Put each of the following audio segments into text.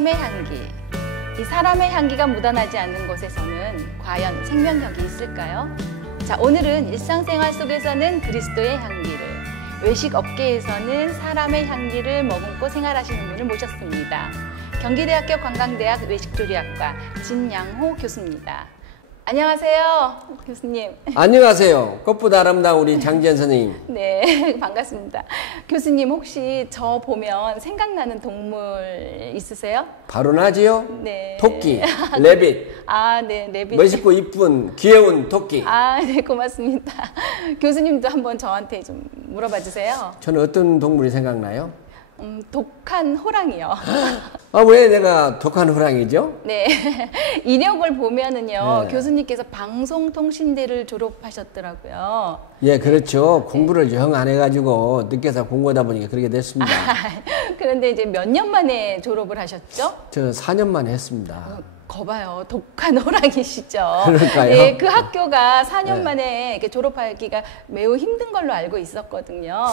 사람의 향기. 이 사람의 향기가 묻어나지 않는 곳에서는 과연 생명력이 있을까요? 자, 오늘은 일상생활 속에서는 그리스도의 향기를, 외식 업계에서는 사람의 향기를 머금고 생활하시는 분을 모셨습니다. 경기대학교 관광대학 외식조리학과 진양호 교수입니다. 안녕하세요, 교수님. 안녕하세요. 꽃보다 아름다운 우리 장지연 선생님. 네, 반갑습니다. 교수님, 혹시 저 보면 생각나는 동물 있으세요? 바로 나지요? 네. 토끼, 레빗. 아, 네, 레빗. 멋있고 이쁜 귀여운 토끼. 아, 네, 고맙습니다. 교수님도 한번 저한테 좀 물어봐 주세요. 저는 어떤 동물이 생각나요? 독한 호랑이요. 아, 왜 내가 독한 호랑이죠? 네. 이력을 보면은요, 네. 교수님께서 방송통신대를 졸업하셨더라고요. 예, 그렇죠. 공부를 영 안 해가지고 늦게서 공부하다 보니까 그렇게 됐습니다. 그런데 이제 몇 년 만에 졸업을 하셨죠? 저 4년 만에 했습니다. 거봐요. 독한 호랑이시죠. 그럴까요? 네, 그 학교가 4년 네. 만에 이렇게 졸업하기가 매우 힘든 걸로 알고 있었거든요.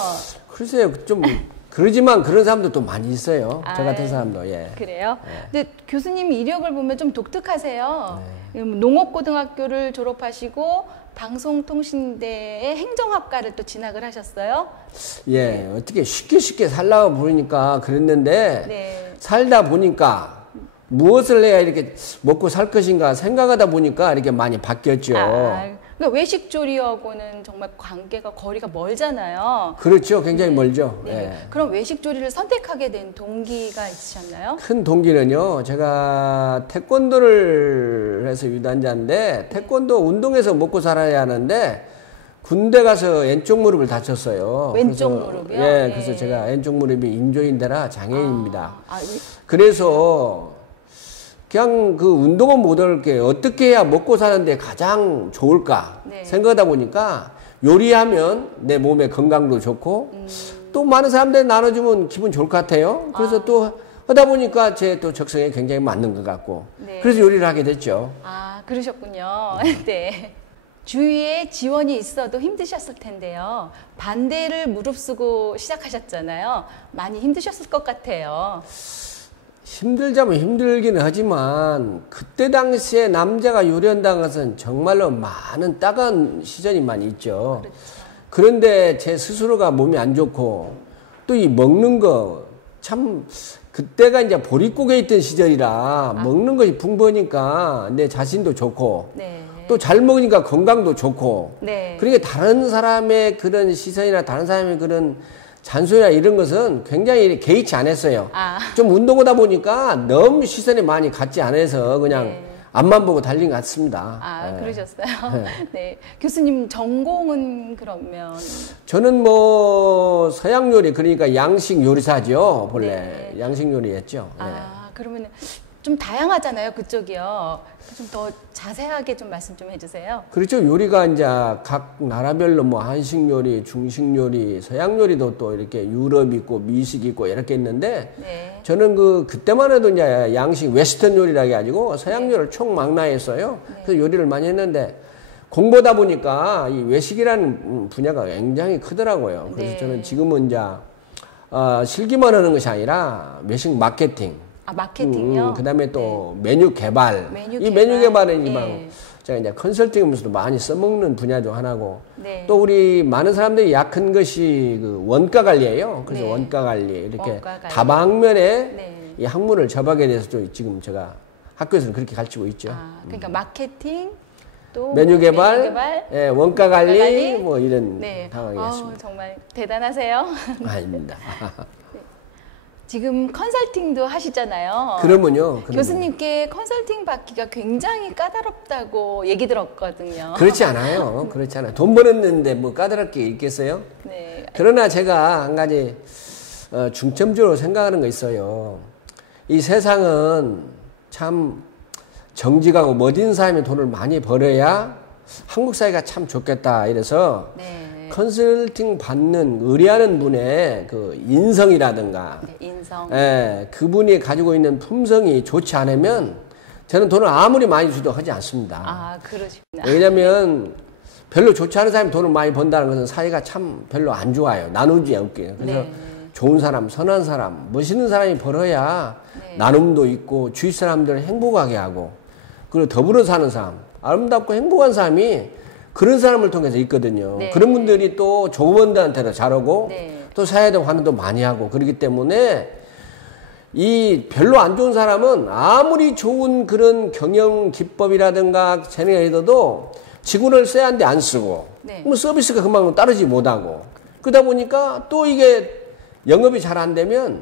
글쎄요, 좀 그러지만 그런 사람도 또 많이 있어요. 저 같은 사람도. 예. 그래요? 예. 근데 교수님 이력을 보면 좀 독특하세요. 농업고등학교를 졸업하시고 방송통신대의 행정학과를 또 진학을 하셨어요. 예, 어떻게 쉽게 살라고 부르니까 그랬는데 네. 살다 보니까 무엇을 해야 이렇게 먹고 살 것인가 생각하다 보니까 이렇게 많이 바뀌었죠. 그러니까 외식조리하고는 정말 관계가 거리가 멀잖아요. 그렇죠. 굉장히 멀죠. 네. 예. 그럼 외식조리를 선택하게 된 동기가 있으셨나요? 큰 동기는요. 제가 태권도를 해서 유단자인데 태권도 운동에서 먹고 살아야 하는데 군대 가서 왼쪽 무릎을 다쳤어요. 왼쪽 그래서, 무릎이요? 예, 네. 그래서 제가 왼쪽 무릎이 인조인대라 장애인입니다. 아, 그래서 그냥 그 운동은 못할 게 어떻게 해야 먹고 사는데 가장 좋을까 네. 생각하다 보니까 요리하면 내 몸에 건강도 좋고 또 많은 사람들이 나눠주면 기분 좋을 것 같아요. 그래서 또 하다 보니까 제 또 적성에 굉장히 맞는 것 같고 네. 그래서 요리를 하게 됐죠. 아, 그러셨군요. 네. 주위에 지원이 있어도 힘드셨을 텐데요. 반대를 무릅쓰고 시작하셨잖아요. 많이 힘드셨을 것 같아요. 힘들자면 힘들기는 하지만 그때 당시에 남자가 요리한다는 것은 정말로 많은 따가운 시절이 많이 있죠. 그렇죠. 그런데 제 스스로가 몸이 안 좋고 또 이 먹는 거 참 그때가 이제 보릿고개 있던 시절이라 먹는 것이 풍부하니까 내 자신도 좋고 네. 또 잘 먹으니까 건강도 좋고 네. 그러니까 다른 사람의 그런 시선이나 다른 사람의 그런 잔소리나 이런 것은 굉장히 개의치 않았어요. 좀 운동하다 보니까 너무 시선에 많이 갖지 않아서 그냥 네. 앞만 보고 달린 것 같습니다. 아, 네. 그러셨어요? 네. 네. 교수님 전공은 그러면? 저는 뭐 서양 요리 그러니까 양식 요리사죠. 본래 네. 양식 요리였죠. 네. 아, 그러면 좀 다양하잖아요, 그쪽이요. 좀 더 자세하게 좀 말씀 좀 해주세요. 그렇죠. 요리가 이제 각 나라별로 뭐 한식 요리, 중식 요리, 서양 요리도 또 이렇게 유럽 있고 미식 있고 이렇게 있는데 네. 저는 그때만 해도 이제 양식 웨스턴 요리라 해가지고 서양 요리를 총망라했어요. 그래서 요리를 많이 했는데 공부하다 보니까 이 외식이라는 분야가 굉장히 크더라고요. 그래서 네. 저는 지금은 이제 실기만 하는 것이 아니라 외식 마케팅. 아, 마케팅요? 그 다음에 또 메뉴 개발. 메뉴 이 개발. 메뉴 개발은 예. 바로 제가 이제 컨설팅 하면서도 많이 써먹는 분야 중 하나고. 네. 또 우리 많은 사람들이 약한 것이 그 원가 관리예요. 그래서 네. 원가 관리. 이렇게 원가 관리. 다방면에 네. 이 학문을 접하게 돼서 좀 지금 제가 학교에서는 그렇게 가르치고 있죠. 아, 그러니까 마케팅, 또 메뉴 뭐 개발, 예, 원가 관리, 관리. 뭐 이런 네. 상황이었습니다. 정말 대단하세요. 아닙니다. 지금 컨설팅도 하시잖아요. 그러면요. 교수님께 컨설팅 받기가 굉장히 까다롭다고 얘기 들었거든요. 그렇지 않아요. 그렇지 않아요. 돈 벌었는데 뭐 까다롭게 게 있겠어요? 네. 그러나 제가 한 가지 중점적으로 생각하는 거 있어요. 이 세상은 참 정직하고 멋진 사람이 돈을 많이 벌어야 한국 사회가 참 좋겠다 이래서 네. 컨설팅 받는 의뢰하는 분의 그 인성이라든가 네, 인성. 예, 그분이 가지고 있는 품성이 좋지 않으면 저는 돈을 아무리 많이 주도 하지 않습니다. 아, 그러시구나. 왜냐하면 별로 좋지 않은 사람이 돈을 많이 번다는 것은 사회가 참 별로 안 좋아요. 나누지 않게. 그래서 네. 좋은 사람, 선한 사람, 멋있는 사람이 벌어야 네. 나눔도 있고 주위 사람들을 행복하게 하고 그리고 더불어 사는 사람, 아름답고 행복한 사람이 그런 사람을 통해서 있거든요. 네. 그런 분들이 또 조금원들한테도 잘하고 네. 또 사회적 환원도 많이 하고 그렇기 때문에 이 별로 안 좋은 사람은 아무리 좋은 그런 경영 기법이라든가 재능이 있어도 직원을 쎄한데 안 쓰고 네. 뭐 서비스가 그만큼 따르지 못하고 그러다 보니까 또 이게 영업이 잘 안 되면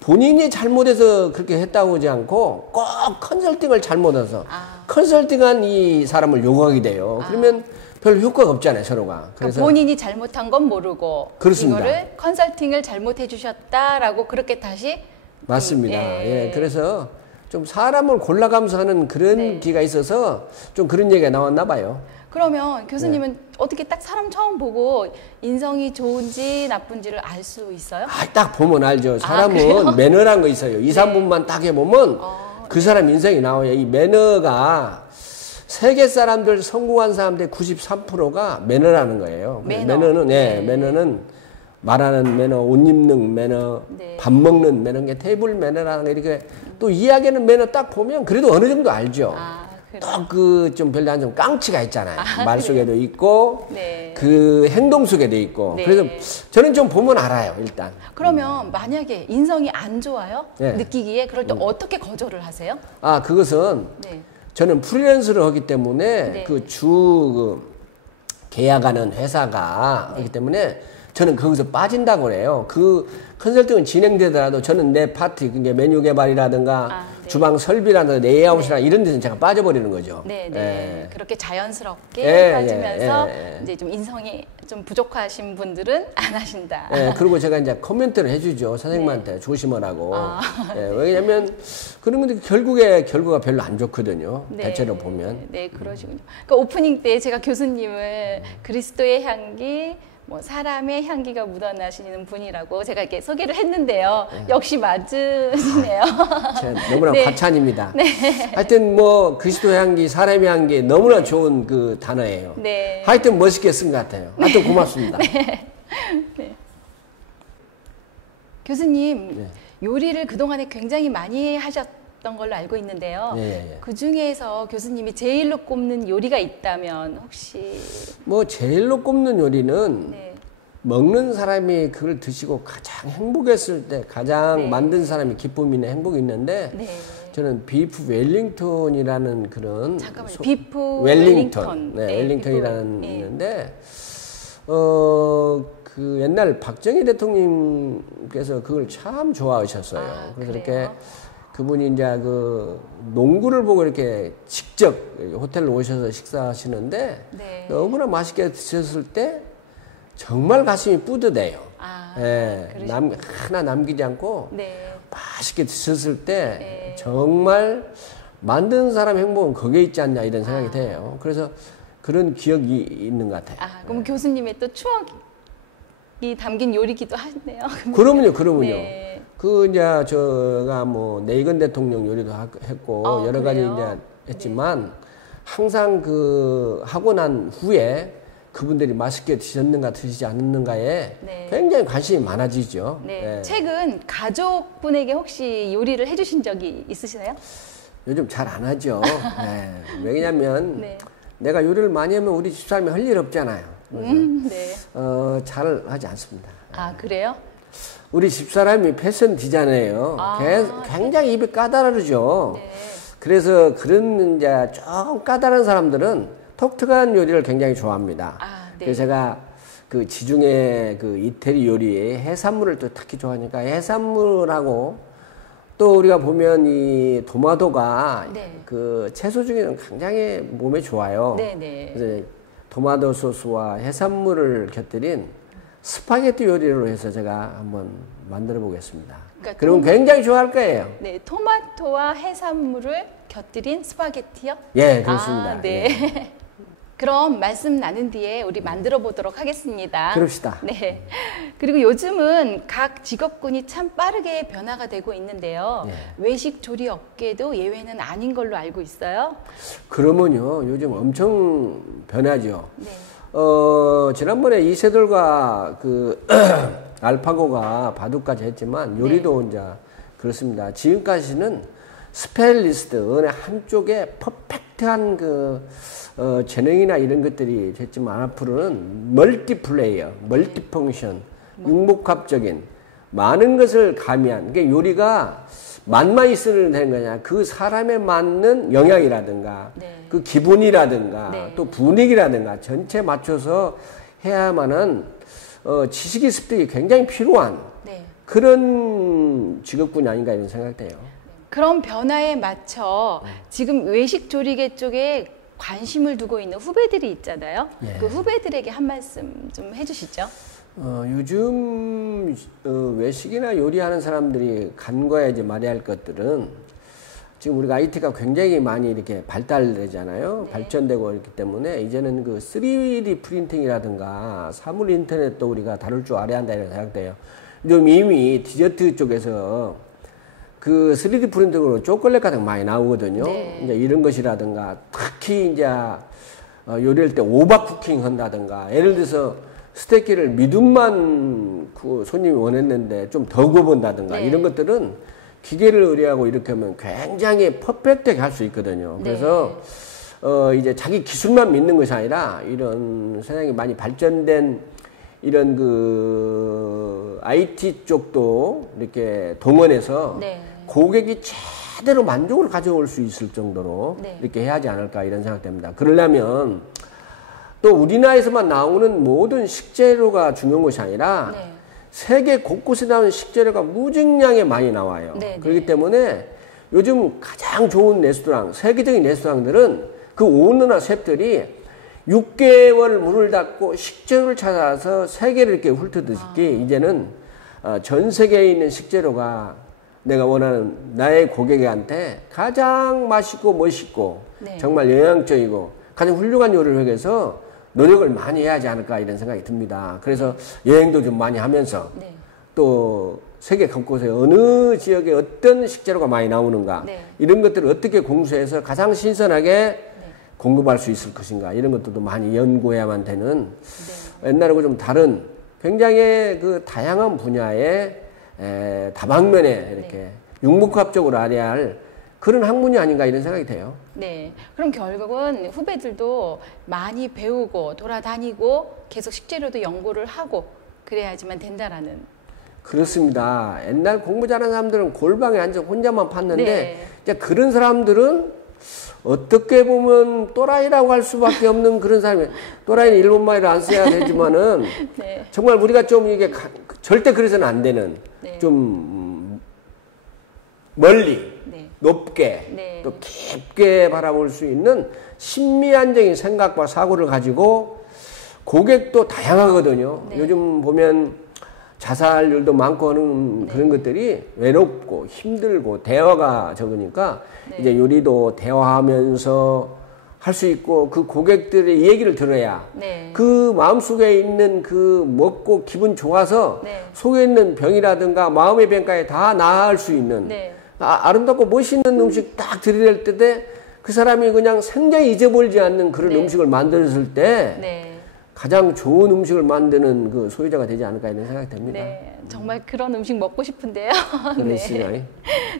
본인이 잘못해서 그렇게 했다고 하지 않고 꼭 컨설팅을 잘못해서 컨설팅한 이 사람을 요구하게 돼요. 그러면 별 효과가 없잖아요, 서로가. 그러니까 본인이 잘못한 건 모르고 그렇습니다. 이거를 컨설팅을 잘못해 주셨다라고 그렇게 다시 맞습니다. 예, 그래서 좀 사람을 골라가면서 하는 그런 네. 기가 있어서 좀 그런 얘기가 나왔나 봐요. 그러면 교수님은 네. 어떻게 딱 사람 처음 보고 인성이 좋은지 나쁜지를 알 수 있어요? 딱 보면 알죠. 사람은 그래요? 매너란 거 있어요. 2, 3분만 딱 해보면 그 사람 인성이 나와요. 이 매너가 세계 사람들 성공한 사람들 93%가 매너라는 거예요. 매너는 매너는 말하는 매너, 옷 입는 매너, 네. 밥 먹는 매너, 게 테이블 매너라는 거 이렇게 또 이야기하는 매너 딱 보면 그래도 어느 정도 알죠. 그래요? 또 그 좀 별로 안 좀 깡치가 있잖아요. 말 속에도 있고 네. 그 행동 속에도 있고. 네. 그래서 저는 좀 보면 알아요, 일단. 그러면 만약에 인성이 안 좋아요? 네. 느끼기에 그럴 때 어떻게 거절을 하세요? 그것은 네. 저는 프리랜서를 하기 때문에 네. 그 계약하는 회사가 그렇기 때문에 저는 거기서 빠진다고 그래요. 그 컨설팅은 진행되더라도 저는 내 파트, 이제 메뉴 개발이라든가 네. 주방 설비라든가 레이아웃이나 이런 데는 제가 빠져버리는 거죠. 네, 네. 예. 그렇게 자연스럽게 예, 빠지면서 예. 이제 좀 인성이 좀 부족하신 분들은 안 하신다. 예, 그리고 제가 이제 코멘트를 해주죠. 선생님한테 조심하라고. 예, 왜냐면 그런 건데 결국에 결과가 별로 안 좋거든요. 네. 대체로 보면. 네, 그러시군요. 그러니까 오프닝 때 제가 교수님을 그리스도의 향기, 뭐 사람의 향기가 묻어나시는 분이라고 제가 이렇게 소개를 했는데요. 역시 맞으시네요. 너무나 네. 과찬입니다. 하여튼 뭐 그리스도의 향기, 사람의 향기 너무나 좋은 그 단어예요. 네. 하여튼 멋있게 쓴 것 같아요. 하여튼 고맙습니다. 네. 교수님, 네. 요리를 그동안에 굉장히 많이 하셨던 걸로 알고 있는데요. 예. 그 중에서 교수님이 제일로 꼽는 요리가 있다면 혹시 뭐 제일로 꼽는 요리는 네. 먹는 사람이 그걸 드시고 가장 행복했을 때 가장 만든 사람이 기쁨이나 행복이 있는데 네. 저는 비프 웰링턴이라는 그런 잠깐만요. 비프 웰링턴. 네, 네, 웰링턴이라는 비프, 있는데 그 옛날 박정희 대통령께서 그걸 참 좋아하셨어요. 그래서 그래요? 이렇게 그분이 이제 그 농구를 보고 이렇게 직접 호텔로 오셔서 식사하시는데 네. 너무나 맛있게 드셨을 때 정말 가슴이 뿌듯해요. 예, 하나 남기지 않고 네. 맛있게 드셨을 때 정말 만드는 사람 행복은 거기에 있지 않냐 이런 생각이 돼요. 그래서 그런 기억이 있는 것 같아요. 그럼 교수님의 또 추억이 담긴 요리기도 하네요. 그러면요. 네. 그 이제 제가 뭐 내이건 대통령 요리도 했고 여러 가지 그래요? 이제 했지만 항상 그 하고 난 후에 그분들이 맛있게 드셨는가 드시지 않았는가에 굉장히 관심이 많아지죠. 네. 예. 최근 가족분에게 혹시 요리를 해주신 적이 있으시나요? 요즘 잘 안 하죠. 예. 왜냐면 네. 내가 요리를 많이 하면 우리 집사람이 할 일 없잖아요. 네. 잘 하지 않습니다. 그래요? 우리 집사람이 패션 디자이너예요. 굉장히 입이 까다르죠. 네. 그래서 그런 이제 좀 까다로운 사람들은 독특한 요리를 굉장히 좋아합니다. 네. 그래서 제가 그 지중해 그 이태리 요리에 해산물을 또 특히 좋아하니까 해산물하고 또 우리가 보면 이 도마도가 그 채소 중에는 굉장히 몸에 좋아요. 네. 그래서 토마토 소스와 해산물을 곁들인 스파게티 요리로 해서 제가 한번 만들어 보겠습니다. 그러니까 그러면 굉장히 좋아할 거예요. 네, 토마토와 해산물을 곁들인 스파게티요? 예, 그렇습니다. 네. 예. 그럼 말씀 나눈 뒤에 우리 만들어 보도록 하겠습니다. 그럽시다. 네. 그리고 요즘은 각 직업군이 참 빠르게 변화가 되고 있는데요. 외식 조리 업계도 예외는 아닌 걸로 알고 있어요. 그러면요, 요즘 엄청 변하죠. 네. 지난번에 이세돌과 그 알파고가 바둑까지 했지만 요리도 이제 그렇습니다. 지금까지는 스페셜리스트 어느 한쪽에 퍼펙트한 그 재능이나 이런 것들이 됐지만 앞으로는 멀티플레이어, 멀티펑션, 융복합적인 많은 것을 가미한 게 요리가 맛만 있으면 되는 거냐. 그 사람에 맞는 영양이라든가 그 기분이라든가 또 분위기라든가 전체 맞춰서 해야만은 지식이 습득이 굉장히 필요한 그런 직업군이 아닌가 이런 생각돼요. 그런 변화에 맞춰 지금 외식 조리계 쪽에 관심을 두고 있는 후배들이 있잖아요. 그 후배들에게 한 말씀 좀 해주시죠. 요즘 외식이나 요리하는 사람들이 간과해야 이제 말해야 할 것들은 지금 우리가 IT가 굉장히 많이 이렇게 발달되잖아요. 발전되고 있기 때문에 이제는 그 3D 프린팅이라든가 사물 인터넷도 우리가 다룰 줄 알아야 한다 이런 생각돼요. 좀 이미 디저트 쪽에서 그 3D 프린팅으로 초콜릿 같은 거 많이 나오거든요. 이제 이런 것이라든가 특히 이제 요리할 때 오버 쿠킹 한다든가 예를 들어서 스테이크를 미둔만 그 손님이 원했는데 좀 더 구워본다든가 이런 것들은 기계를 의뢰하고 이렇게 하면 굉장히 퍼펙트하게 할 수 있거든요. 그래서 이제 자기 기술만 믿는 것이 아니라 이런 세상이 많이 발전된 이런 그 IT 쪽도 이렇게 동원해서 고객이 제대로 만족을 가져올 수 있을 정도로 이렇게 해야 하지 않을까 이런 생각됩니다. 그러려면 또 우리나라에서만 나오는 모든 식재료가 중요한 것이 아니라 세계 곳곳에 나오는 식재료가 무증량에 많이 나와요. 그렇기 때문에 요즘 가장 좋은 레스토랑, 세계적인 레스토랑들은 그 오너나 셰프들이 6개월 문을 닫고 식재료를 찾아서 세계를 이렇게 훑어듣기 이제는 전 세계에 있는 식재료가 내가 원하는 나의 고객한테 가장 맛있고 멋있고 정말 영양적이고 가장 훌륭한 요리를 하기 위해서 노력을 많이 해야 하지 않을까 이런 생각이 듭니다. 그래서 여행도 좀 많이 하면서 또 세계 곳곳에 어느 지역에 어떤 식재료가 많이 나오는가 이런 것들을 어떻게 공수해서 가장 신선하게 공급할 수 있을 것인가 이런 것들도 많이 연구해야만 되는 옛날하고 좀 다른 굉장히 그 다양한 분야의 다방면에 이렇게 융복합적으로 알아야 할 그런 학문이 아닌가 이런 생각이 돼요. 네. 그럼 결국은 후배들도 많이 배우고 돌아다니고 계속 식재료도 연구를 하고 그래야지만 된다라는. 그렇습니다. 옛날 공부 잘하는 사람들은 골방에 앉아 혼자만 팠는데 이제 그런 사람들은 어떻게 보면 또라이라고 할 수밖에 없는 그런 사람이 또라이는 일본말을 안 써야 되지만은 정말 우리가 좀 이게 절대 그래서는 안 되는 좀 멀리 높게 또 깊게 바라볼 수 있는 신미안적인 생각과 사고를 가지고 고객도 다양하거든요. 요즘 보면 자살률도 많고 하는 그런 것들이 외롭고 힘들고 대화가 적으니까 이제 요리도 대화하면서 할 수 있고 그 고객들의 얘기를 들어야 그 마음속에 있는 그 먹고 기분 좋아서 속에 있는 병이라든가 마음의 병까지 다 나을 수 있는 아름답고 멋있는 음식 딱 들이댈 때 그 사람이 그냥 생전에 잊어버리지 않는 그런 음식을 만들었을 때 가장 좋은 음식을 만드는 그 소유자가 되지 않을까 이런 생각이 듭니다. 정말 그런 음식 먹고 싶은데요.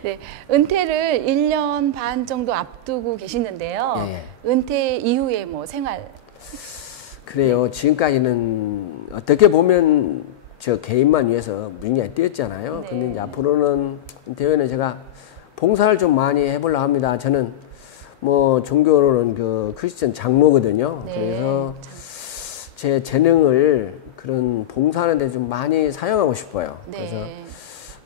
네. 은퇴를 1년 반 정도 앞두고 계시는데요. 은퇴 이후에 뭐 생활? 그래요. 지금까지는 어떻게 보면 저 개인만 위해서 무진장에 뛰었잖아요. 근데 이제 앞으로는 은퇴 후에는 제가 봉사를 좀 많이 해보려고 합니다. 저는 뭐 종교로는 그 크리스천 장로거든요. 그래서 제 재능을 그런 봉사하는 데 좀 많이 사용하고 싶어요. 그래서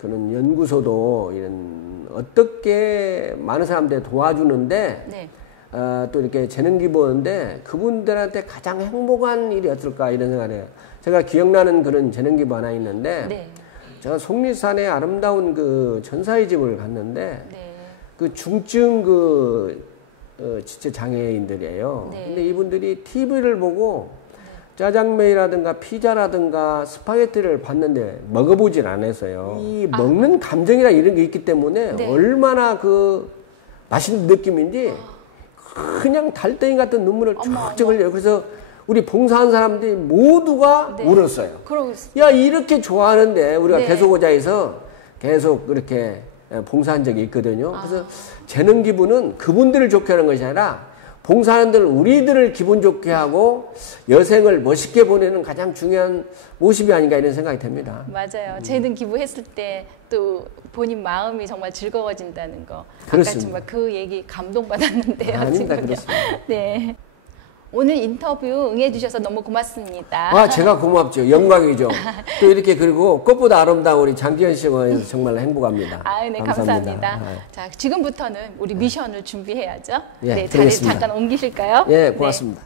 그런 연구소도 이런 어떻게 많은 사람들 도와주는데 또 이렇게 재능 기부하는데 그분들한테 가장 행복한 일이 어떨까 이런 생각을 해요. 제가 기억나는 그런 재능 기부 하나 있는데 제가 속리산에 아름다운 그 전사의 집을 갔는데 그 중증 그 지체 장애인들이에요. 근데 이분들이 TV를 보고 짜장면이라든가 피자라든가 스파게티를 봤는데 먹어보질 않았어요. 이 먹는 감정이나 이런 게 있기 때문에 얼마나 그 맛있는 느낌인지 그냥 달덩이 같은 눈물을 쫙쫙 흘려요. 그래서 우리 봉사한 사람들이 모두가 네. 울었어요. 그러고 야, 이렇게 좋아하는데 우리가 네. 대소고자에서 계속 그렇게 봉사한 적이 있거든요. 그래서 재능 기부는 그분들을 좋게 하는 것이 아니라 봉사하는 우리들을 기분 좋게 하고 여생을 멋있게 보내는 가장 중요한 모습이 아닌가 이런 생각이 듭니다. 맞아요. 재능 기부했을 때 또 본인 마음이 정말 즐거워진다는 거. 그렇습니다. 아까 그 얘기 감동받았는데요. 아닙니다. 지금요. 그렇습니다. 네. 오늘 인터뷰 응해주셔서 너무 고맙습니다. 아, 제가 고맙죠. 영광이죠. 또 이렇게 그리고 꽃보다 아름다운 우리 장지현 씨가 정말 행복합니다. 아, 네, 감사합니다. 자, 지금부터는 우리 미션을 준비해야죠. 예, 네, 자리 드리겠습니다. 잠깐 옮기실까요? 예, 고맙습니다.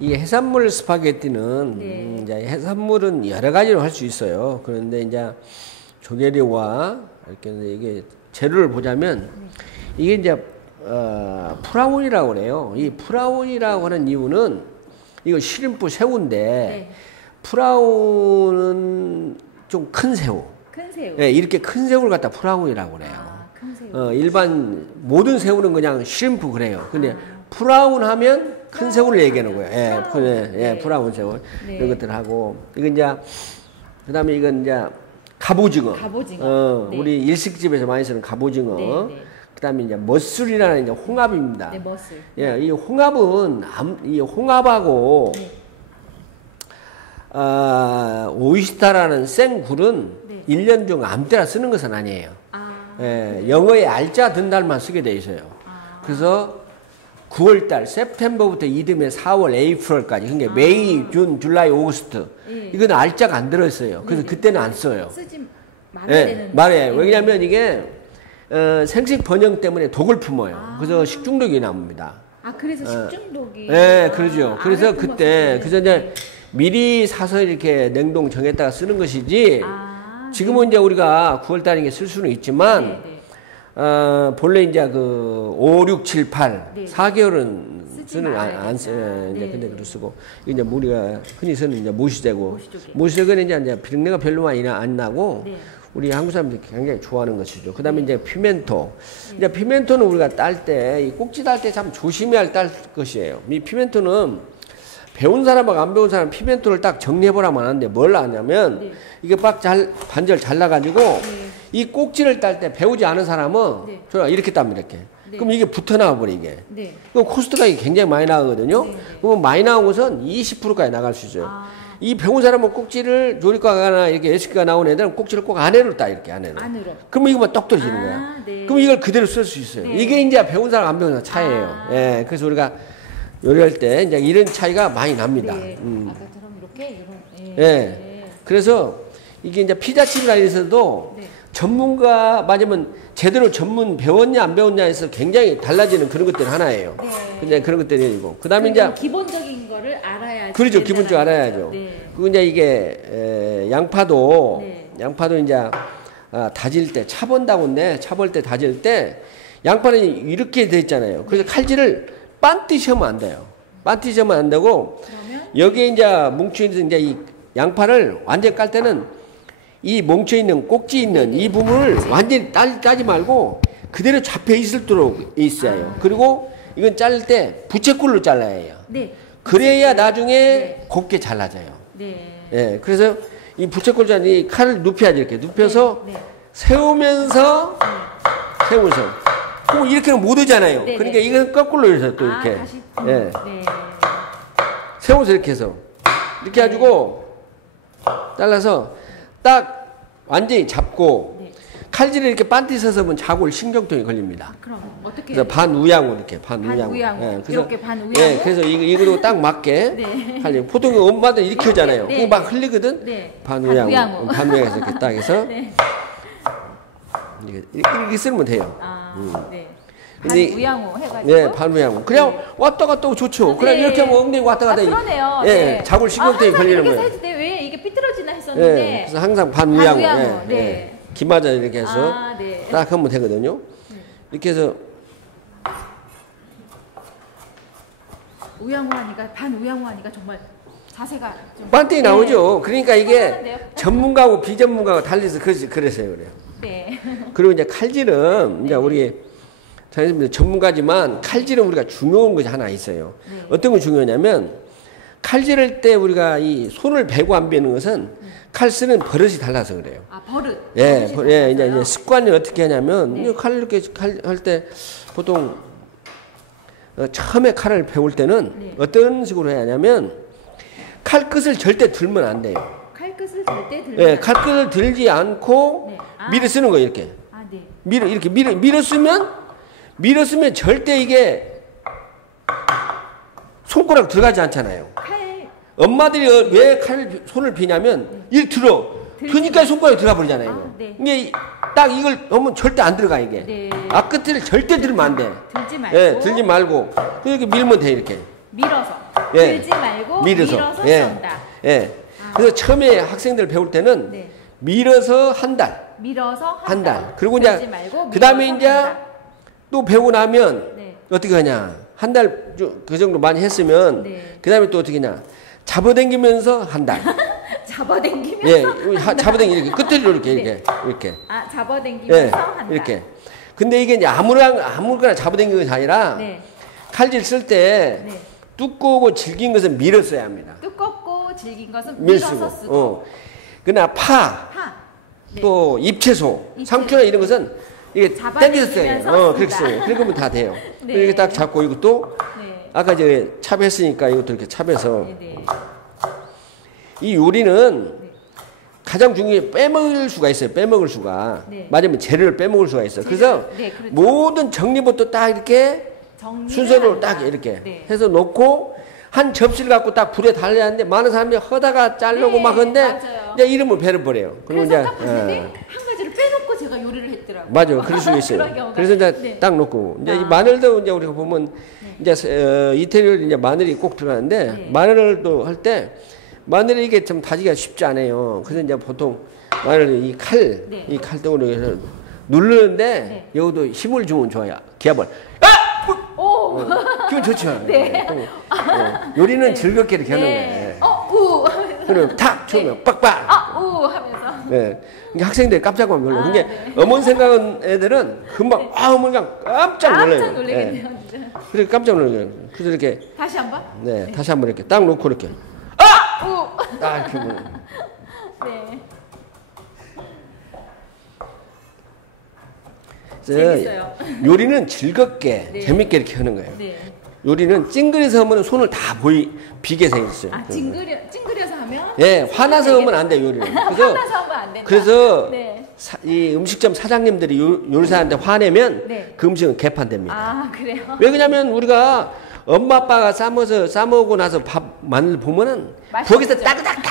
이 해산물 스파게티는 네. 이제 해산물은 여러 가지로 할 수 있어요. 그런데 이제 조개류와 이렇게 이게 재료를 보자면 이게 이제 프라운이라고 그래요. 이 프라운이라고 하는 이유는 이거 시림프 새우인데 네. 프라운은 좀 큰 새우. 큰 새우. 예, 이렇게 큰 새우를 갖다 프라운이라고 그래요. 아, 큰 새우. 일반 모든 새우는 그냥 시림프 그래요. 근데 프라운 하면 큰 새우를 얘기하는 거예요. 예, 프라운 새우. 네. 이런 것들 하고. 이건 이제, 그 다음에 이건 이제 갑오징어. 갑오징어. 네. 우리 일식집에서 많이 쓰는 갑오징어. 네, 네. 그 다음에 이제 머슬이라는 이제 홍합입니다. 네, 머슬. 예, 이 홍합은, 이 홍합하고, 네. 오이스타라는 생굴은 네. 1년 중 아무 때나 쓰는 것은 아니에요. 아, 예, 영어에 알짜 든 달만 쓰게 돼 있어요. 그래서 9월달, 세프템버부터 이듬해 4월, 에이프럴까지, 그러니까 메이, 준, 줄라이, 오거스트. 예. 이건 알짜가 안 들어있어요. 그래서 그때는 안 써요. 쓰지 말아야 예, 되는. 말해요. 왜냐하면 이게 생식 번영 때문에 독을 품어요. 그래서 식중독이 납니다. 아, 그래서 식중독이. 예, 그러죠. 그래서 알을 그때, 품었을 때. 그래서 이제 미리 사서 이렇게 냉동 정했다가 쓰는 것이지, 아, 지금은 이제 우리가 9월달에 쓸 수는 있지만, 네, 네. 본래 이제 그 5, 6, 7, 8, 네. 4개월은 쓰지 쓰는 말아야 안 써요. 된다. 이제 네. 근데 그걸 쓰고 이게 이제 우리가 흔히 쓰는 이제 모시대고 모시조개. 모시대고는 이제 비린내가 별로 많이 안 나고 네. 우리 한국 사람들이 굉장히 좋아하는 것이죠. 그다음에 이제 피멘토. 이제 피멘토는 우리가 딸 때 이 꼭지 딸 때 참 조심해야 딸 것이에요. 이 피멘토는 배운 사람하고 안 배운 사람 피멘토를 딱 정리해보라면 하는데 뭘 하냐면 네. 이게 반절 잘라가지고 이 꼭지를 딸 때 배우지 않은 사람은 네. 저랑 이렇게 땁니다 이렇게. 네. 그럼 이게 붙어 나와버려 이게. 네. 그럼 코스트가 굉장히 많이 나가거든요. 네. 그러면 많이 나온 것은 20%까지 나갈 수 있어요. 아. 이 배운 사람은 꼭지를 조리과나 이렇게 예식가 나온 애들은 꼭지를 꼭 안으로 따 이렇게 안으로. 안으로. 그러면 이거만 떡 떨어지는 아, 거야. 네. 그럼 이걸 그대로 쓸 수 있어요. 네. 이게 이제 배운 사람 안 배운 사람 차이예요. 아. 예, 그래서 우리가 요리할 때 이제 이런 차이가 많이 납니다. 네. 아까처럼 이렇게 이런. 예. 그래서 이게 이제 피자집이라 해서도 네. 전문가 맞으면 제대로 전문 배웠냐 안 배웠냐에서 굉장히 달라지는 그런 것들 하나예요. 네. 근데 그런 것들이고 그다음에 이제 기본적인 거를 알아야지. 그렇죠. 기본적으로 알아야죠. 네. 그리고 이제 이게 양파도 네. 양파도 이제 다질 때 차본다고인데 차볼 때 다질 때 양파는 이렇게 돼 있잖아요. 그래서 칼질을 반듯이 하면 안 돼요. 반듯이 하면 안 되고 그러면 여기에 이제 뭉쳐 있는 이제 이 양파를 완전히 깔 때는 이 뭉쳐 있는 꼭지 있는 이 부분을 완전히 따지 말고 그대로 잡혀 있도록 있어요. 그리고 이건 자를 때 부채꼴로 잘라야 해요. 네. 그래야 나중에 네. 곱게 잘라져요. 네. 예, 그래서 이 부채꼴 자는 이 칼을 눕혀야지 이렇게 눕혀서 네. 네. 세우면서 그럼 이렇게는 못 오잖아요. 네, 그러니까 네. 이건 거꾸로 해서 또 이렇게 다시. 예, 네. 세워서 이렇게 해서 이렇게 해가지고 잘라서 딱 완전히 잡고 네. 칼질을 이렇게 반듯이 서서 보면 자골 신경통이 걸립니다. 그럼 어떻게? 그래서 반우양으로 이렇게 반우양으로. 그래서 이렇게 반우양으로? 예, 그래서 이거로 딱 맞게 네. 칼질. 보통 엄마들 이렇게 하잖아요. 네. 그거 막 흘리거든. 네. 반우양으로 반우양에서 이렇게 딱 해서 네. 이렇게 쓰면 돼요. 아, 네. 근데 반우양호 해가지고. 네, 반우양으로. 그냥 네. 왔다 갔다 하고 좋죠. 그냥 네. 이렇게 하면 엉덩이 왔다 갔다. 그러네요. 예, 네. 자골 신경통이 항상 걸리는 이렇게 거예요. 했을 때 왜 이게 삐뚤어지나 예, 했었는데. 그래서 항상 반우양으로. 반우양호, 예, 네. 예. 기마자 이렇게 해서 아, 네. 딱 하면 되거든요. 이렇게 해서 우양호 하니까 반우양호 하니까 정말 자세가 좀. 반띵이 나오죠. 그러니까 이게 편안한데요? 전문가하고 비전문가하고 달리서 그래서요, 그래요. 네. 그리고 이제 칼질은 이제 우리 선생님들 전문가지만 칼질은 우리가 중요한 것이 하나 있어요. 네. 어떤 거 중요하냐면 칼질할 때 우리가 이 손을 베고 안 베는 것은 칼 쓰는 버릇이 달라서 그래요. 아, 버릇. 예, 버릇이 예, 달라서요? 이제 습관이 어떻게 하냐면 네. 칼 이렇게 할 때 보통 처음에 칼을 배울 때는 네. 어떤 식으로 해야 하냐면 칼 끝을 절대 들면 안 돼요. 칼끝을 절대 들면 예, 칼 끝을 들지 않고 네. 아. 밀어 쓰는 거예요, 이렇게. 아, 네. 이렇게 밀어 쓰면 절대 이게 손가락 들어가지 않잖아요. 칼 엄마들이 왜 손을 비냐면 이렇게 그러니까 손가락이 들어가 버리잖아요. 아, 네. 이게 딱 이걸 하면 절대 안 들어가 이게. 네. 앞끝을 절대 들면 안 돼. 들지 말고 예, 들지 말고 이렇게 밀면 돼 이렇게. 밀어서 예. 들지 말고 밀어서 예. 예. 쏜다. 예. 그래서 처음에 학생들 배울 때는 네. 밀어서 한 달. 밀어서 한 달. 그리고 들지 이제 말고 그다음에 밀어서 이제 한 달. 또 배우고 나면 네. 어떻게 하냐? 한 달 그 정도 많이 했으면 네. 그다음에 또 어떻게 하냐? 잡아당기면서 한 달. 잡아당기면서 예, 잡아당기 이렇게 끝으로 이렇게 네. 이렇게. 아, 예, 잡아당기면서 한 달. 이렇게. 근데 이게 이제 아무거나 잡아당기는 것이 아니라 네. 칼질 쓸 때 네. 두껍고 질긴 것은 밀어 써야 합니다. 두껍고 질긴 것은 밀수고. 밀어서 쓰고. 그러나 파, 파. 네. 또 잎채소, 잎채소. 상추나 이런 것은 이게 당겨서 써요. 잡아당기면서 그렇게 쓴다. 써요. 그렇게 하면 다 돼요. 네. 이렇게 딱 잡고 이것도 네. 아까 이제 찹했으니까 이것도 이렇게 찹해서 네, 네. 이 요리는 가장 중요해 빼먹을 수가 있어요. 빼먹을 수가. 네. 맞으면 재료를 빼먹을 수가 있어. 그래서 네, 그렇죠. 모든 정리부터 딱 이렇게 정리를 순서로 한다. 딱 이렇게 네. 해서 놓고 한 접시를 갖고 딱 불에 달려야 하는데 많은 사람들이 허다가 자르고 네, 막 하는데 맞아요. 이제 이름을 배려버려요. 그리고 그래서 딱 예. 봤는데 한 가지를 빼놓고 제가 요리를 했더라고요. 맞아요. 그럴 수 있어요. 그런 경우가. 그래서 이제 네. 딱 놓고 이제 이 아. 마늘도 이제 우리가 보면 이제 이태리를 이제 마늘이 꼭 들어가는데 네. 마늘을 또 할 때 마늘이 이게 좀 다지기가 쉽지 않아요. 그래서 이제 보통 마늘 이 네. 칼등으로 해서 누르는데 네. 여기도 힘을 주면 좋아요. 기압을 오. 기분 좋죠. 네. 요리는 즐겁게 이렇게 하는 네. 거예요. 우. 그럼 탁 쳐면 빡빡. 아, 우 하면서. 네. 그러니까 학생들이 깜짝 놀라요. 아, 그게 네. 어머니 생각은 애들은 금방 어머니가 깜짝 놀라요. 깜짝 놀라겠네요, 네. 진짜. 그래서 깜짝 놀라요. 그래서 이렇게 다시 한번. 네, 다시 한번 이렇게 딱 놓고 이렇게 우. 딱 이렇게 보면 네. 그래서 재밌어요. 요리는 즐겁게 네. 재밌게 이렇게 하는 거예요. 네. 요리는 찡그려서 하면 손을 다 비게 생겼어요. 아, 찡그려서 하면? 예, 화나서 하면 안 돼요, 요리는. 그래서 화나서 하면 안 된다. 그래서 네. 이 음식점 사장님들이 요리사한테 화내면 네. 그 음식은 개판됩니다. 아, 그래요? 왜 그러냐면 우리가 엄마 아빠가 싸먹고 나서 밥 마늘 보면은 맛이 거기서 없죠. 따그닥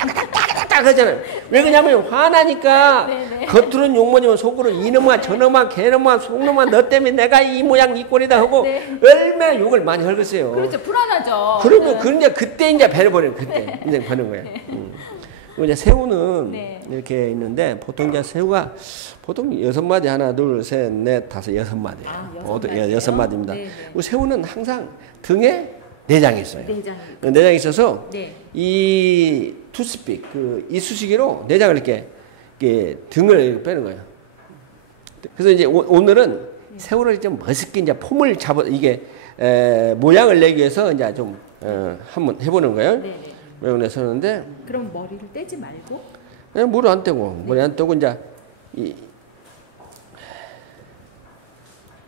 하잖아요. 왜 그러냐면 화나니까 네네. 겉으로는 욕먹지만 속으로 이놈아 저놈아 개놈아 속놈아 너 때문에 내가 이 모양 이 꼴이다 하고 네. 얼마나 욕을 많이 헐겠어요. 그렇죠. 불안하죠. 그러면 네. 이제 그때 이제 배려버려요. 그때 이제 버는 거예요. 그리고 이제 새우는 네. 이렇게 있는데 보통 이제 새우가 보통 6마디 하나 둘 셋 넷 다섯 6마디. 아, 여섯 마디입니다. 네, 네. 그리고 새우는 항상 등에 내장이 있어요. 내장이. 내장이 있어서 네. 이 투스픽 그 이쑤시개로 내장을 이렇게 등을 빼는 거예요. 그래서 이제 오늘은 새우를 좀 멋있게 이제 폼을 잡아 이게 모양을 내기 위해서 이제 좀 한번 해보는 거예요. 네, 네. 모양을 내서는데 그럼 머리를 떼지 말고 물을 안 떼고 머리 안 떼고 이제 이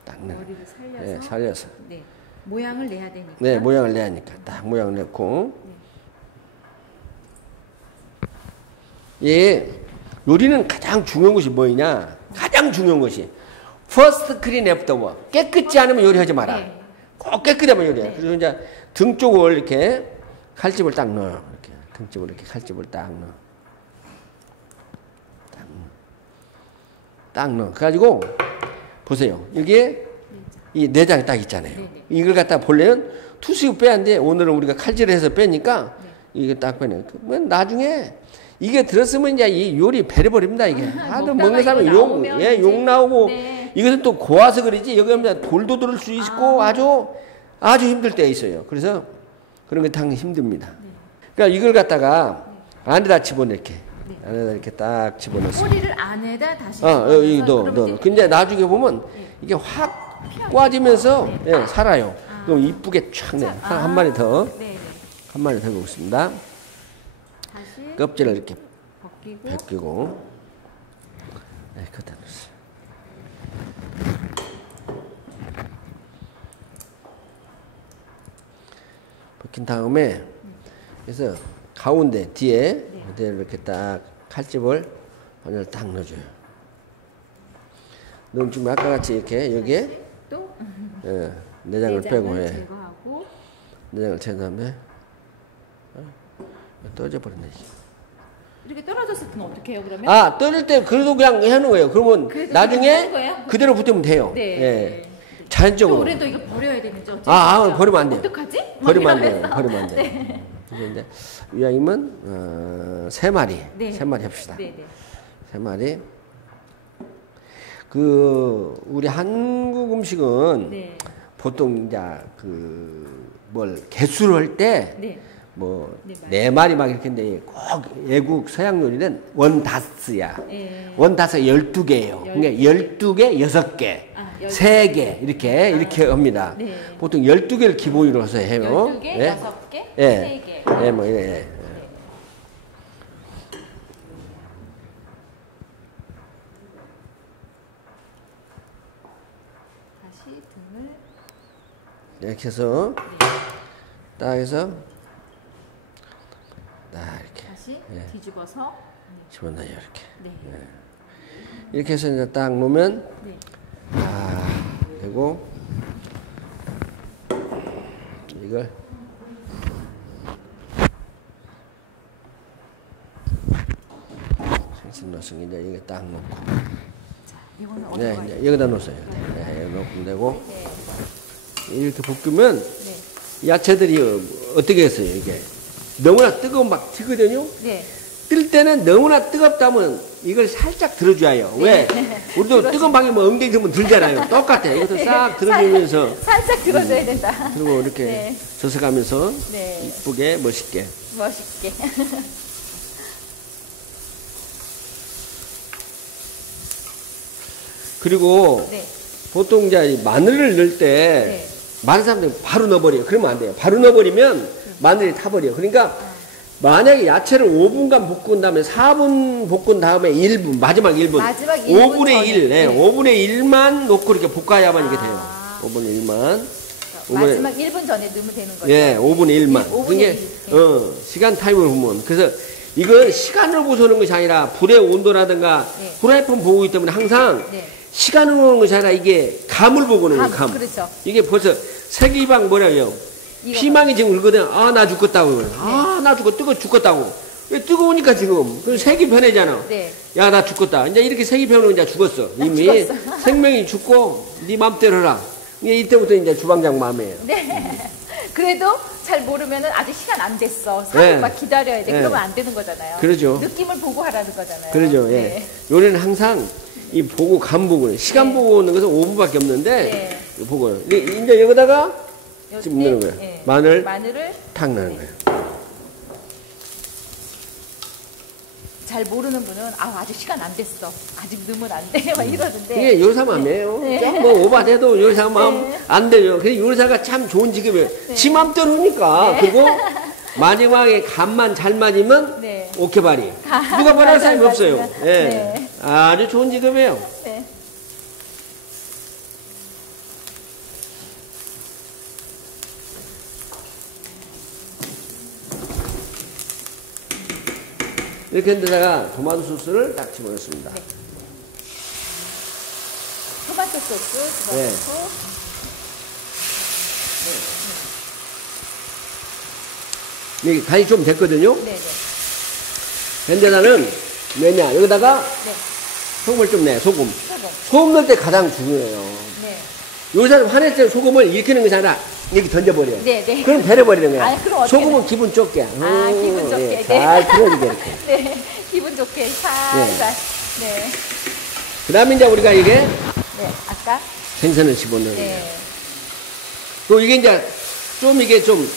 딱 머리를 살려서 네, 살려서 네. 모양을 내야 되니까. 네 모양을 내야 하니까 딱 모양을 내고 예 요리는 가장 중요한 것이 뭐냐 가장 중요한 것이 first clean after work 깨끗지 않으면 요리하지 마라. 네. 꼭 깨끗하면 요리해. 네. 그리고 이제 등 쪽을 이렇게 칼집을 딱 넣어요. 이렇게 등 쪽을 이렇게 칼집을 딱 넣어. 딱 넣어. 그래가지고 보세요. 여기에 이 내장이 딱 있잖아요. 네네. 이걸 갖다 보려면 투수육 빼야 하는데 오늘은 우리가 칼질을 해서 빼니까 이게 딱 빼네. 그러면 나중에 이게 들었으면 이제 이 요리 배려버립니다 이게. 하도 먹는 사람이 욕 나오고 네. 이것은 또 고와서 그러지 여기 하면 돌도 들을 수 있고 아주 힘들 때 있어요. 그래서 그런 게 당연히 힘듭니다. 그러니까 이걸 갖다가 안에다 집어넣게 네. 안에다 이렇게 딱 집어넣습니다. 꼬리를 안에다 다시 여기 집어넣어서 넣어. 근데 나중에 보면 네. 이게 확 꽈지면서 네. 예, 살아요. 그럼 이쁘게 촥 내. 한 마리 더. 네, 네. 한 마리 더 먹습니다. 다시 껍질을 이렇게 벗기고 벗기고. 네, 그다 넣었어요. 벗긴 다음에 그래서 가운데 뒤에 그대로 이렇게 딱 칼집을 반을 딱 넣어줘요. 넣으면 지금 아까 같이 이렇게 여기에 또 예, 내장을 빼고 예. 제거하고 내장을 제거 다음에 떠져 버렸네. 이렇게 떨어졌을 때는 어떻게 해요 그러면? 아 떠질 때 그래도 그냥 해놓은 거예요. 그러면 그래도 나중에 그냥 하는 거예요? 그대로 붙으면 돼요. 네. 예. 또 자연적으로. 우리 또 이거 버려야 되는지 어쩌지? 버리면 안 돼요. 어떡하지? 버리면 안 돼요. 이러면서. 버리면 안 돼요. 네. 그래서 이제 이왕이면 3마리, 네. 3마리 합시다. 네, 네. 3마리. 그 우리 한국 음식은 네. 보통 이제 뭘 개수를 할 때 네. 뭐 네, 4마리 막 이렇게 했는데 꼭 외국 서양 요리는 원다스야. 네. 원다스 12개예요. 그러니까 12개, 6개, 아, 3개 이렇게 합니다. 네. 보통 12개를 기본으로 해서 해요. 12개, 예. 6개, 예. 3개. 예, 뭐 이래. 다시 등을 이렇게 해서 딱 해서 딱 이렇게 다시 예. 뒤집어서 집어넣어요. 이렇게. 네. 이렇게 해서 이제 딱 놓으면 네. 되고 이걸 생선 넣어서 이제 이게 딱 놓고 자, 이거는 어디 네, 가요? 이제 여기다 놓으세요. 네, 여기 놓으면 되고 네. 이렇게 볶으면 네. 야채들이 어떻게 했어요 이게 너무나 뜨거운 막 튀거든요. 네. 뜰 때는 너무나 뜨겁다면 이걸 살짝 들어줘야 왜? 우리도 뜨거운 방에 뭐 엉덩이 들면 들잖아요. 똑같아. 이것도 싹 들어주면서 살짝 들어줘야 된다. 그리고 이렇게 네. 젖어가면서 네. 이쁘게 멋있게. 멋있게. 그리고 네. 보통 이제 마늘을 넣을 때 네. 많은 사람들이 바로 넣어버려요. 그러면 안 돼요. 바로 넣어버리면 마늘이 타버려요. 그러니까 만약에 야채를 5분간 볶은 다음에 4분 볶은 다음에 1분, 마지막 1분. 마지막 1분 5분의 전에. 1, 네. 네. 5분의 1만 놓고 이렇게 볶아야만 이게 돼요. 아. 5분의 1만. 마지막 1분 전에 넣으면 되는 거죠? 예, 5분의 1만. 5분의 그게, 1. 시간 타임을 보면. 그래서 이건 시간을 보서는 것이 아니라 불의 온도라든가 네. 후라이팬 보기 때문에 항상 네. 시간을 보는 것이 아니라 이게 감을 보고는 거예요, 감. 그렇죠. 이게 벌써 세기방 뭐라고요? 이거 피망이 지금 울거든. 아, 나 죽겠다고. 아, 나 죽겠다고. 왜 뜨거우니까 지금. 그래서 색이 변해잖아. 네. 야, 나 죽겠다. 이제 이렇게 색이 변하면 이제 죽었어. 이미 죽었어. 생명이 죽고 네 맘대로 해라. 이게 이때부터 이제 주방장 마음이에요. 네. 그래도 잘 모르면은 아직 시간 안 됐어. 네. 4분 막 기다려야 돼. 네. 그러면 안 되는 거잖아요. 그러죠. 느낌을 보고 하라는 거잖아요. 그러죠. 예. 네. 요리는 항상 이 보고 감 보고 시간 네. 보고 오는 것은 5분밖에 없는데 네. 이거 보고 이제 여기다가 지금 넣는 거예요. 네. 마늘 마늘을 탁 넣는 네. 거예요. 잘 모르는 분은 아직 시간 안 됐어. 아직 넣으면 안 돼. 막 이러는데. 이게 요리사 마음이에요. 네. 좀뭐 오바돼도 요리사 마음 네. 안 돼요. 그래서 요리사가 참 좋은 직업이에요. 네. 지 맘대로 하니까. 그리고 마지막에 간만 잘 맞으면 네. 오케바리. 누가 말할 사람이 잘 없어요. 맞으면. 예. 네. 아주 좋은 직업이에요. 네. 이렇게 했는데다가 토마토 소스를 딱 집어넣습니다. 네. 토마토 소스 네. 집어넣고 이게 간이 좀 됐거든요. 네네. 근데다는 뭐냐 여기다가 네. 소금을 좀 내. 소금. 소금. 소금 넣을 때 가장 중요해요. 네. 요리사는 화낼 때 소금을 일으키는 것이 아니라 이렇게 던져버려요. 네, 네. 그럼 배려버리는 거야. 아니, 그럼 어떻게 소금은 기분 좋게. 아, 기분 좋게. 예, 네. 잘 풀어지게 이렇게. 네. 기분 좋게 살살. 네. 그 다음에 이제 우리가 이게 네. 아까 생선을 집어넣는 거예요. 네. 또 이게 이제 좀 이게 좀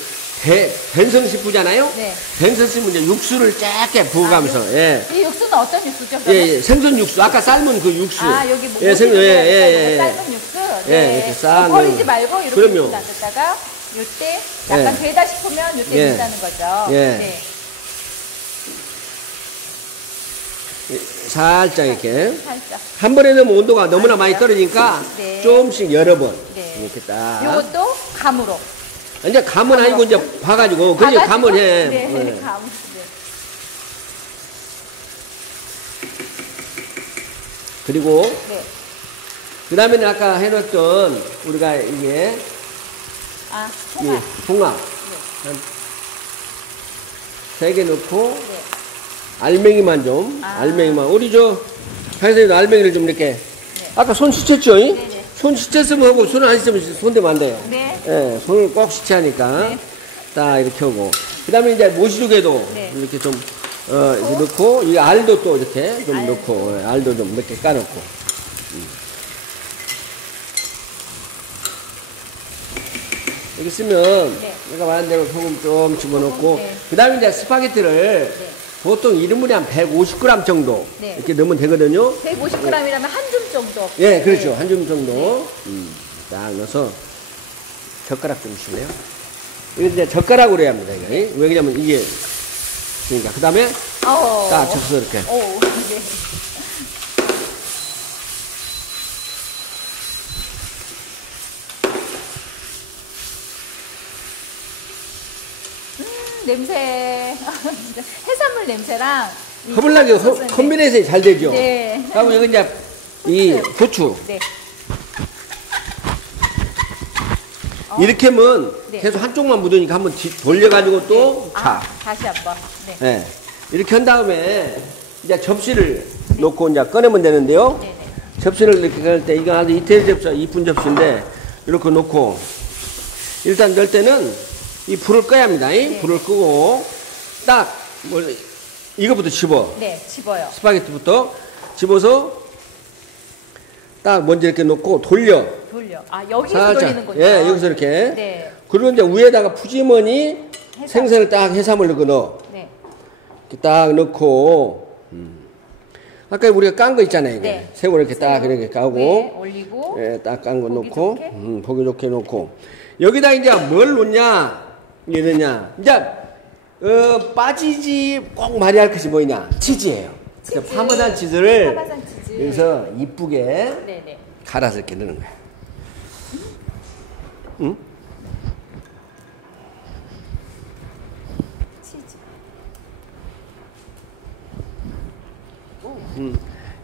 된성식부잖아요. 네. 된성식은 이제 육수를 짧게 부어가면서. 예. 이 육수는 어떤 육수죠? 예, 예, 생선 육수. 아까 삶은 그 육수. 아, 여기 뭐 예, 삶은 예. 육수. 예, 네. 이렇게 쌈을. 버리지 말고 이렇게 그럼요. 육수 놔뒀다가 요때 약간 예. 되다 싶으면 요때 예. 넣는다는 거죠. 예. 네. 살짝 이렇게. 살짝. 한 번에 넣으면 온도가 너무나 많이 떨어지니까 네. 조금씩 여러 번. 네. 이렇게 딱. 요것도 감으로. 이제 감은 아니고 이제 봐가지고. 그래, 감은 해. 네, 예. 감. 네. 그리고, 네. 그 다음에는 아까 해놨던 우리가 이게, 아, 이 홍합. 홍합. 네. 한 3개 넣고, 네. 알맹이만 좀, 아. 알맹이만. 우리 강사님도 알맹이를 좀 이렇게. 네. 아까 손 씻었죠? 네네. 손 씻었으면 하고, 손을 안 씻으면 손 대면 안 돼요. 네. 예, 손을 꼭 씻어야 하니까. 네. 딱 이렇게 하고. 그 다음에 이제 모시조개도 네. 이렇게 좀, 이렇게 넣고, 이 알도 또 이렇게 좀 알도. 넣고, 알도 좀 몇 개 까놓고. 이렇게 쓰면, 네. 내가 말한 대로 소금 좀 집어넣고, 네. 그 다음에 이제 스파게티를 네. 보통 1인분에 한 150g 정도 네. 이렇게 넣으면 되거든요. 150g이라면 한 줌 정도. 예, 그렇죠. 네. 한 줌 정도. 딱 넣어서 젓가락 좀 주실래요? 이거 이제 젓가락으로 해야 합니다. 이거. 왜 그러냐면 이게, 그러니까. 그 다음에 딱 접어서 이렇게. 오, 네. 냄새. 진짜 해산물 냄새랑 이 허블나게 소스인데. 콤비네이션이 잘 되죠? 네. 그리고 여기 이제 이 고추. 네. 이렇게 하면 네. 계속 한쪽만 묻으니까 한번 돌려가지고 또 차. 아, 다시 한번. 네. 네. 이렇게 한 다음에 이제 접시를 놓고 이제 꺼내면 되는데요. 네네. 접시를 이렇게 꺼낼 때 이거 아주 이태리 접시, 이쁜 접시인데 이렇게 놓고 일단 넣을 때는 이 불을 꺼야 합니다. 네. 불을 끄고 딱 뭐 이거부터 집어. 네, 집어요. 스파게티부터 집어서 딱 먼저 이렇게 놓고 돌려. 돌려. 아, 여기서 돌리는군요. 예, 여기서 이렇게. 네. 그리고 이제 위에다가 푸짐하니 해삼. 생선을 딱 해삼을 넣어. 네. 이렇게 딱 넣고. 아까 우리가 깐 거 있잖아요. 이거. 네. 새우 이렇게 딱 이렇게 까고. 네, 올리고. 예, 딱 깐 거 보기 넣고. 좋게. 보기 좋게 넣고. 여기다 이제 뭘 넣냐? 이러냐. 이제, 빠지지 꼭 말이 할 것이 뭐냐? 치즈예요. 치즈. 파마산 치즈를 파마산 치즈. 여기서 이쁘게 네네. 갈아서 이렇게 넣는 거야. 응? 치즈.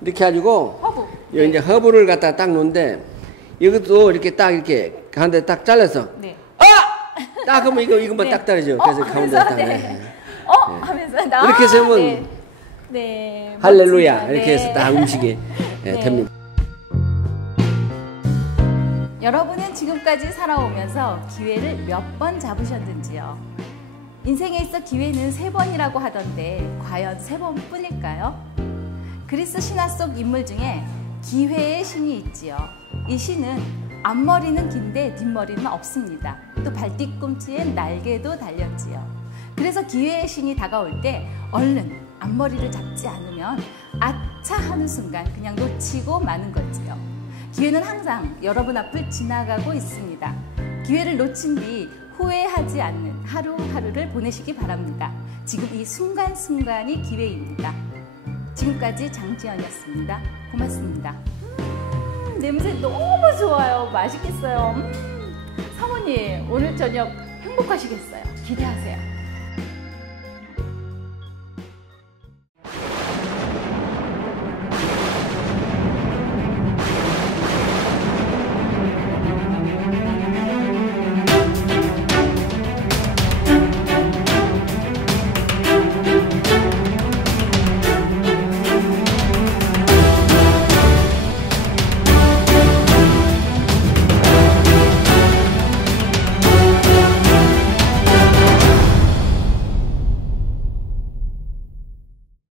이렇게 해가지고 허브. 여기 이제 허브를 갖다 딱 놓는데 이것도 이렇게 딱 이렇게 가운데 딱 잘라서 네. 딱 하면 이것만 네. 딱 떨어져. 그래서 가운데 딱. 네. 네. 하면서 이렇게 해서 하면 네. 네. 할렐루야 멋집니다. 이렇게 네. 해서 딱 음식이 네. 됩니다. 여러분은 지금까지 살아오면서 기회를 몇 번 잡으셨는지요? 인생에 있어 기회는 3번이라고 하던데 과연 3번뿐일까요? 그리스 신화 속 인물 중에 기회의 신이 있지요. 이 신은 앞머리는 긴데 뒷머리는 없습니다. 또 발뒤꿈치엔 날개도 달렸지요. 그래서 기회의 신이 다가올 때 얼른 앞머리를 잡지 않으면 아차 하는 순간 그냥 놓치고 마는 거지요. 기회는 항상 여러분 앞을 지나가고 있습니다. 기회를 놓친 뒤 후회하지 않는 하루하루를 보내시기 바랍니다. 지금 이 순간순간이 기회입니다. 지금까지 장지연이었습니다. 고맙습니다. 냄새 너무 좋아요. 맛있겠어요. 사모님 오늘 저녁 행복하시겠어요. 기대하세요.